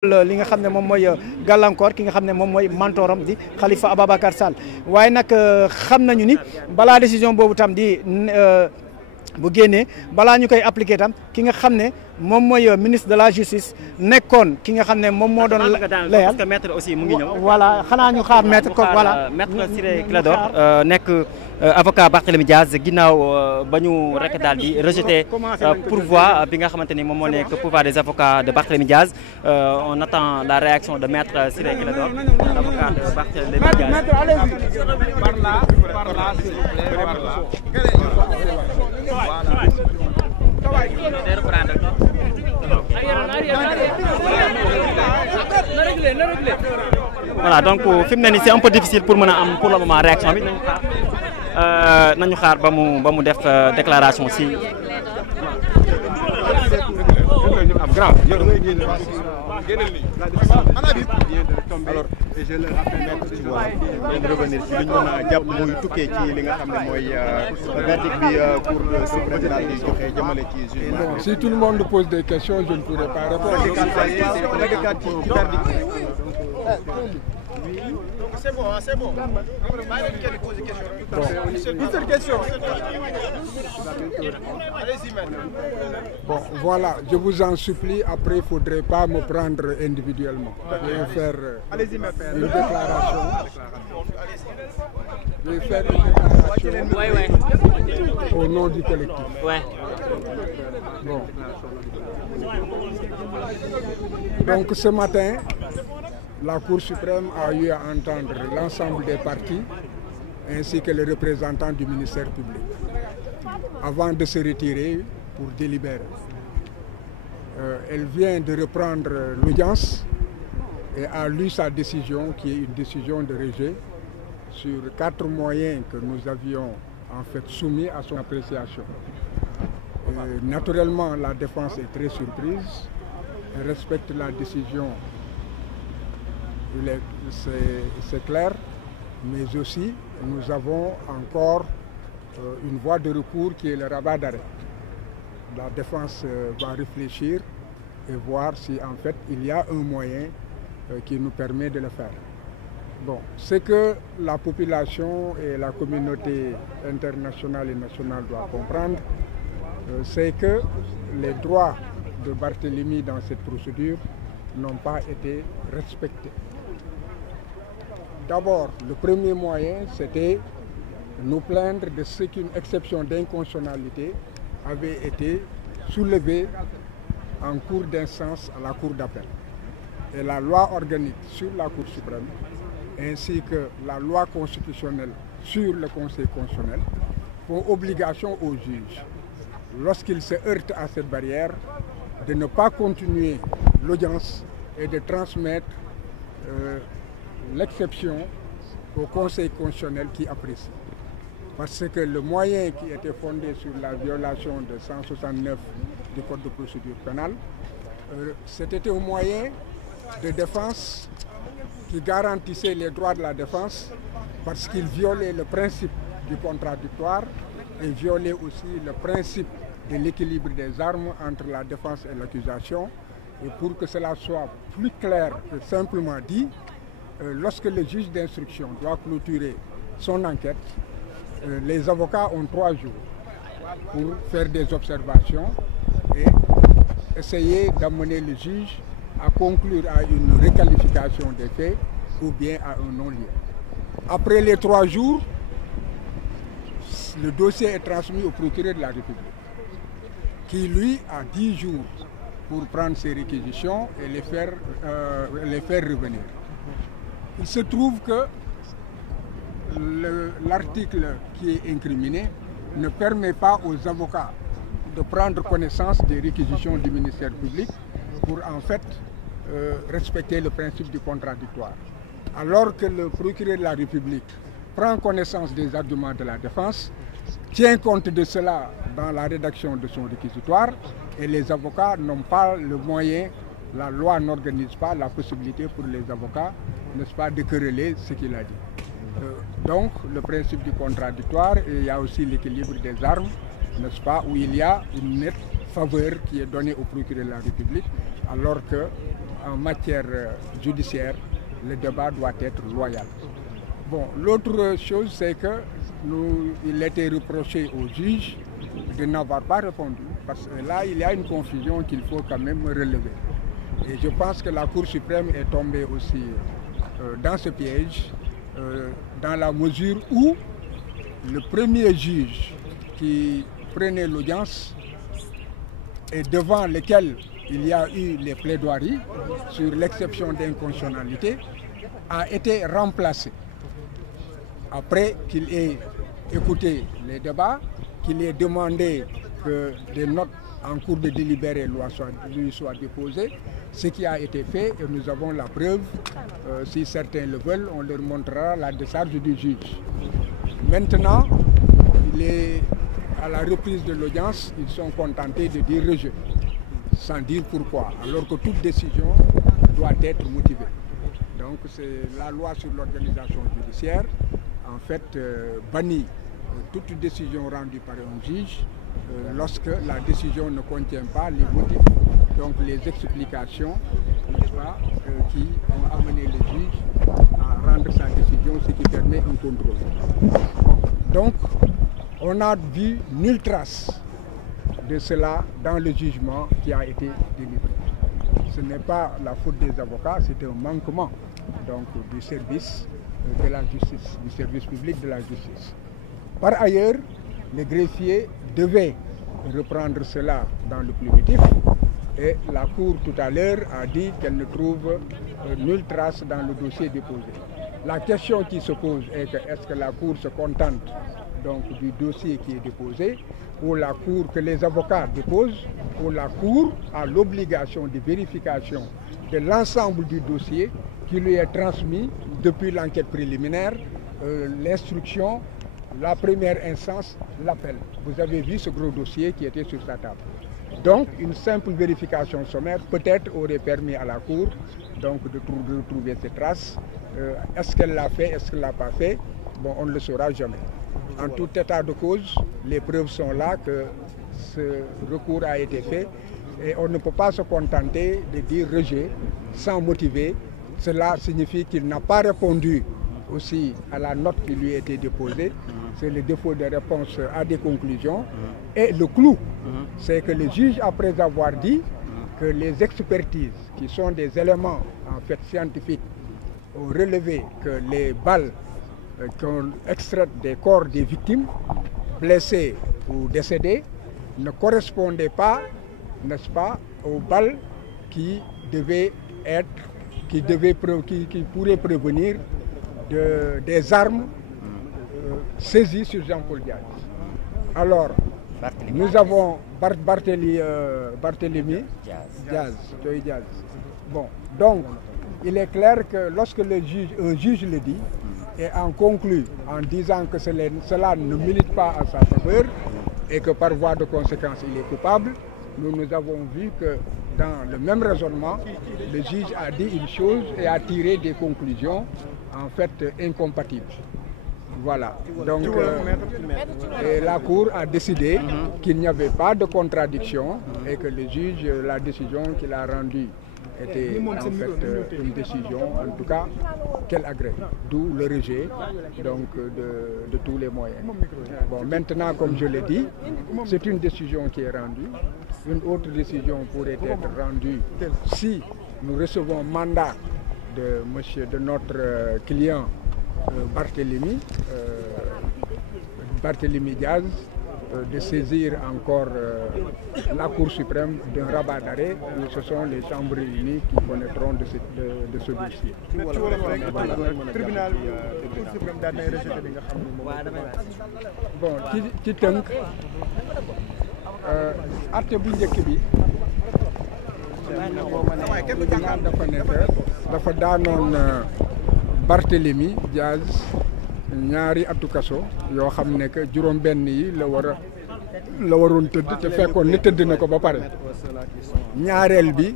li nga xam ne moom mooy gàllankoor ki nga xam ne moom mooy mentoram di Khalifa Ababacar Sall waaye nag xam nañu ni balaa décision boobu tam di bu génnee balaa ñu koy appliquer tam ki nga xam ne moom mooy ministre de la justice nekkoon ki nga xam ne moom moo doon layal parce que maître aussi mu ngi ñëw. voilà xanaa ñu xaar maître ko voilà. maître Ciré Clédor nekk avocat Barthélémy Diaz ginnaaw ba ñu rek daal di rejeté pourvoi bi nga xamante ni moom moo nekk pourvoi des avocats de Barthélémy Diaz on attend la réaction de maître Ciré Clédor l'avocat de Barthélémy Diaz. Voilà donc fi mu ne nii c'est un peu difficile pour mën a am pour le moment réaction bi nañu xaar ba mu def déclaration si. Alors et je le rappelle maître ci wàllu revenir ci li ñu mën a jàpp muy tukkee ci li nga xam ne mooy verdict bi Cour suprême daal di joxe jëmale ci jugement. Si tout le monde pose des questions, je ne pourrai pas répondre. C'est bon, c'est bon. Bon, voilà, je vous en supplie, après il ne faudrait pas me prendre individuellement. Je vais faire une déclaration. Je vais faire une déclaration au nom du collectif. Ouais. Bon. Donc ce matin, la Cour suprême a eu à entendre l'ensemble des parties ainsi que les représentants du ministère public avant de se retirer pour délibérer. Elle vient de reprendre l'audience et a lu sa décision qui est une décision de rejet sur 4 moyens que nous avions en fait soumis à son appréciation. Naturellement, la défense est très surprise. Elle respecte la décision. C'est clair, mais aussi nous avons encore une voie de recours qui est le rabat d'arrêt. La défense va réfléchir et voir si en fait il y a un moyen qui nous permet de le faire. Bon, ce que la population et la communauté internationale et nationale doivent comprendre, c'est que les droits de Barthélémy dans cette procédure n'ont pas été respectés. D'abord, le premier moyen, c'était nous plaindre de ce qu'une exception d'inconstitutionnalité avait été soulevée en cours d'instance à la Cour d'appel. Et la loi organique sur la Cour suprême, ainsi que la loi constitutionnelle sur le Conseil constitutionnel, font obligation aux juges, lorsqu'ils se heurtent à cette barrière, de ne pas continuer l'audience et de transmettre l'exception au Conseil constitutionnel qui apprécie. Parce que le moyen qui était fondé sur la violation de 169 du Code de procédure pénale, c'était un moyen de défense qui garantissait les droits de la défense parce qu'il violait le principe du contradictoire et violait aussi le principe de l'équilibre des armes entre la défense et l'accusation. Et pour que cela soit plus clair que simplement dit, lorsque le juge d'instruction doit clôturer son enquête, les avocats ont 3 jours pour faire des observations et essayer d'amener le juge à conclure à une requalification des faits ou bien à un non-lieu. Après les 3 jours, le dossier est transmis au procureur de la République, qui lui a 10 jours pour prendre ses réquisitions et les faire revenir. Il se trouve que l'article qui est incriminé ne permet pas aux avocats de prendre connaissance des réquisitions du ministère public pour en fait respecter le principe du contradictoire. Alors que le procureur de la République prend connaissance des arguments de la défense, tient compte de cela dans la rédaction de son réquisitoire et les avocats n'ont pas le moyen, la loi n'organise pas la possibilité pour les avocats, n'est-ce pas, de quereller ce qu'il a dit. Donc le principe du contradictoire, et il y a aussi l'équilibre des armes, n'est-ce pas, où il y a une nette faveur qui est donnée au procureur de la République, alors que en matière judiciaire, le débat doit être loyal. Bon, l'autre chose, c'est que il était reproché aux juges de n'avoir pas répondu, parce que là, il y a une confusion qu'il faut quand même relever. Et je pense que la Cour suprême est tombée aussi dans ce piège, dans la mesure où le premier juge qui prenait l'audience et devant lequel il y a eu les plaidoiries sur l'exception d'inconstitutionnalité a été remplacé. Après qu'il ait écouté les débats, qu'il ait demandé que des notes en cours de délibéré lui soient déposées, ce qui a été fait, et nous avons la preuve, si certains le veulent, on leur montrera la décharge du juge. Maintenant, à la reprise de l'audience, ils sont contentés de dire rejet, sans dire pourquoi, alors que toute décision doit être motivée. Donc c'est la loi sur l'organisation judiciaire, en fait, bannit toute décision rendue par un juge lorsque la décision ne contient pas les motifs, donc les explications, n'est-ce pas, qui ont amené le juge à rendre sa décision, ce qui permet un contrôle. Donc, on n'a vu nulle trace de cela dans le jugement qui a été délivré. Ce n'est pas la faute des avocats, c'est un manquement donc, du service de la justice, du service public de la justice. Par ailleurs, les greffiers devaient reprendre cela dans le pluvitif et la Cour tout à l'heure a dit qu'elle ne trouve nulle trace dans le dossier déposé. La question qui se pose est que est-ce que la Cour se contente donc, du dossier qui est déposé ou la Cour que les avocats déposent ou la Cour a l'obligation de vérification de l'ensemble du dossier qui lui est transmis depuis l'enquête préliminaire, l'instruction, la première instance, l'appel. Vous avez vu ce gros dossier qui était sur sa table. Donc, une simple vérification sommaire peut-être aurait permis à la Cour donc, de retrouver ces traces. Est-ce qu'elle l'a fait, est-ce qu'elle ne l'a pas fait? Bon, on ne le saura jamais. En tout état de cause, les preuves sont là que ce recours a été fait et on ne peut pas se contenter de dire rejet sans motiver. Cela signifie qu'il n'a pas répondu aussi à la note qui lui a été déposée. C'est le défaut de réponse à des conclusions. Et le clou, c'est que le juge, après avoir dit que les expertises, qui sont des éléments en fait scientifiques, ont relevé que les balles qu'on extrait des corps des victimes, blessées ou décédées, ne correspondaient pas, n'est-ce pas, aux balles qui devaient être, qui pourraient prévenir des armes saisies sur Jean-Paul Diaz. Alors, nous avons Barthélemy Diaz. Bon, donc, il est clair que lorsque un juge le dit, et en conclut en disant que cela ne milite pas à sa faveur et que par voie de conséquence il est coupable, nous avons vu que dans le même raisonnement, le juge a dit une chose et a tiré des conclusions en fait incompatibles. Voilà. Donc, et la Cour a décidé qu'il n'y avait pas de contradiction et que le juge, la décision qu'il a rendue était en fait une décision, en tout cas, qu'elle agrée. D'où le rejet donc, de tous les moyens. Bon, maintenant, comme je l'ai dit, c'est une décision qui est rendue. Une autre décision pourrait être rendue si nous recevons mandat de notre client Barthélemy Diaz, de saisir encore la Cour suprême d'un rabat d'arrêt où ce sont les chambres réunies qui connaîtront de ce dossier. Bon, ci tënk atte bu njëkk bi tribunal dafa nekk dafa daanoon Barthélemy Diaz ñaari atu kaso yoo xam ne que juróom-benn yi la waroon tëdd te fekkoon ne tëdd na ko ba pare ñaareel bi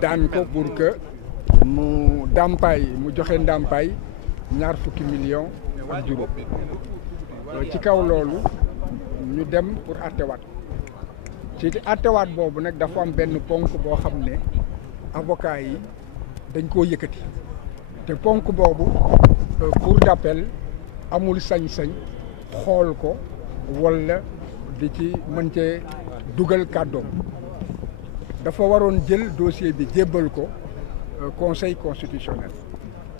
daan ko pour que mu joxe ndàmpaay 20 millions ak juróom ci kaw loolu ñu dem pour attewaat ci attewaat boobu nag dafa am benn ponk boo xam ne avocats yi dañ koo yëkkati te ponk boobu cour d'appel amul sañ-sañ xool ko walla di ci mën cee dugal kàddoom dafa waroon jël dossier bi jébbal ko conseil constitutionnel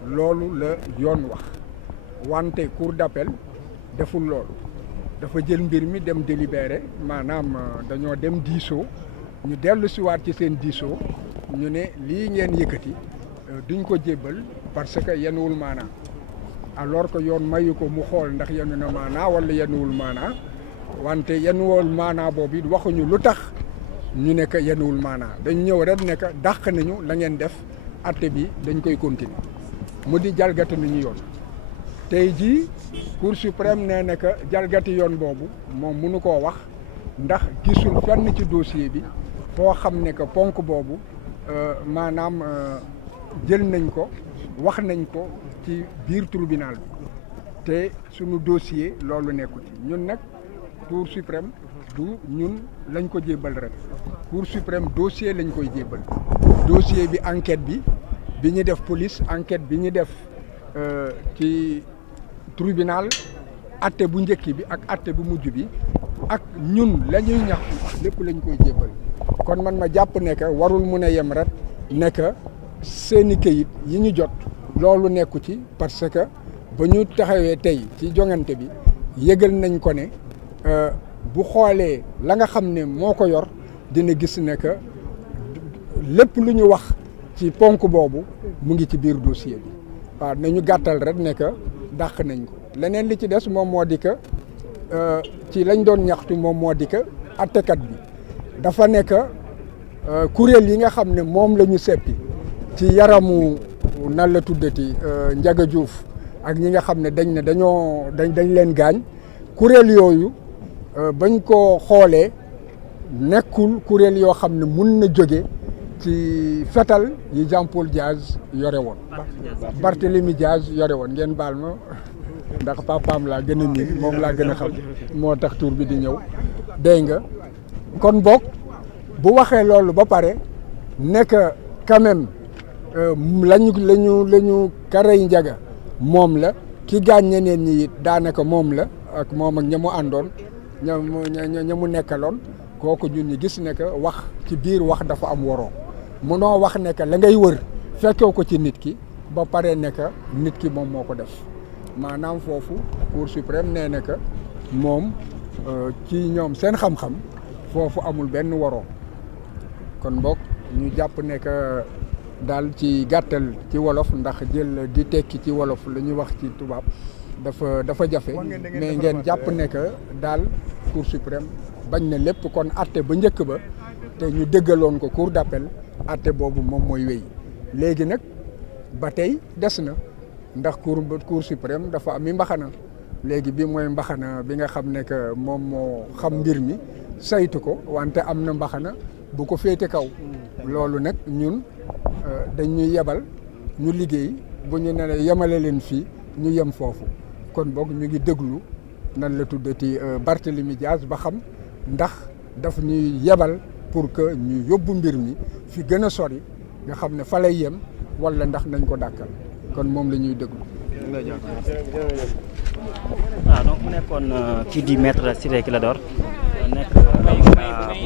loolu la yoon wax wante cour d'appel deful loolu dafa jël mbir mi dem délibéré maanaam dañoo dem diisoo ñu dellu siwaat ci seen diisoo ñu ne lii ngeen yëkkati duñ ko jébbal parce que yenuwul maanaa alors que yoon mayu ko mu xool ndax yenu na maanaa wala yenuwul maanaa wante yenuwul maanaa boobu it waxuñu lu tax ñu ne que yenuwul maanaa dañ ñëw rek ne que dàq nañu la ngeen def atte bi dañ koy continuer mu di jalgati nañu yoon tey jii cour suprême nee na que jalgati yoon boobu moom mënu koo wax ndax gisul fenn ci dossier bi foo xam ne que ponk boobu maanaam jël nañ ko wax nañ ko ci biir tribunal bi te sunu dossier loolu nekku ci ñun nag cour suprême du ñun lañ ko jébbal rek cour suprême dossier lañ koy jébbal dossier bi enquête bi ñu def police enquête bi ñu def ci tribunal atte bu njëkk bi ak atte bu mujj bi ak ñun la ñuy ñaxtu lépp lañ koy jébbal kon man ma jàpp ne que warul mun a yem rek ne que seeni këyit yi ñu jot loolu nekku ci parce que ba ñu taxawee tey ci joŋante bi yëgal nañ ko ne bu xoolee la nga xam ne moo ko yor dina gis ne que lépp lu ñu wax ci ponk boobu mu ngi ci biir dossier bi waaw nañu gàttal rek ne que dàq nañ ko leneen li ci des moom moo di que ci lañ doon ñaxtu moom moo di que attekat bi dafa nekk kuréel yi nga xam ne moom la ñu seppi ci yaramu nan la tuddati Ndiaga Diouf ak ñi nga xam ne dañ ne dañ leen gaañ kuréel yooyu bañ ko xoolee nekkul kuréel yoo xam ne mun na jóge ci fetal yi Jean Paul Diaz yore woon Barthélemy Diaz yore woon ngeen baal ma ndax papaam laa gën a miin moom laa gën a xam moo tax tur bi di ñëw dégg nga kon boog bu waxee loolu ba pare nekk quand même lañu karey Ndiaga moom la ki gaañ ñeneen ñi it daanaka moom la ak moom ak ña mu àndoon ña mu nekkaloon kooku ñun ñi gis ne que wax ci biir wax dafa am waroo munoo wax ne que la ngay wër fekkoo ko ci nit ki ba pare ne que nit ki moom moo ko def maanaam foofu cour suprême nee na que moom ci ñoom seen xam-xam foofu amul benn waroo kon boog ñu jàpp ne que daal ci gàttal ci wolof ndax jël di tekki ci wolof la ñuy wax ci tubaab dafa jafe mais ngeen jàpp ne que daal cour suprême bañ na lépp kon atte ba njëkk ba te ñu déggaloon ko cour d'appel atte boobu moom mooy wéy léegi nag ba tey des na ndax cour suprême dafa am i mbaxana léegi bi mooy mbaxana bi nga xam ne que moom moo xam mbir mi saytu ko wante am na mbaxana bu ko féete kaw loolu nag ñun dañuy yebal ñu liggéey bu ñu ne yemale leen fii ñu yem foofu kon boog ñu ngi déglu nan la tuddati Barthélemy Diaz ba xam ndax daf ñuy yebal pour que ñu yóbbu mbir mi fi gën a sori nga xam ne fa lay yem wala ndax nañ ko dàkkal kon moom la ñuy déglu. waaw donc mu nekkoon kii di maître Ciré Clédor nekk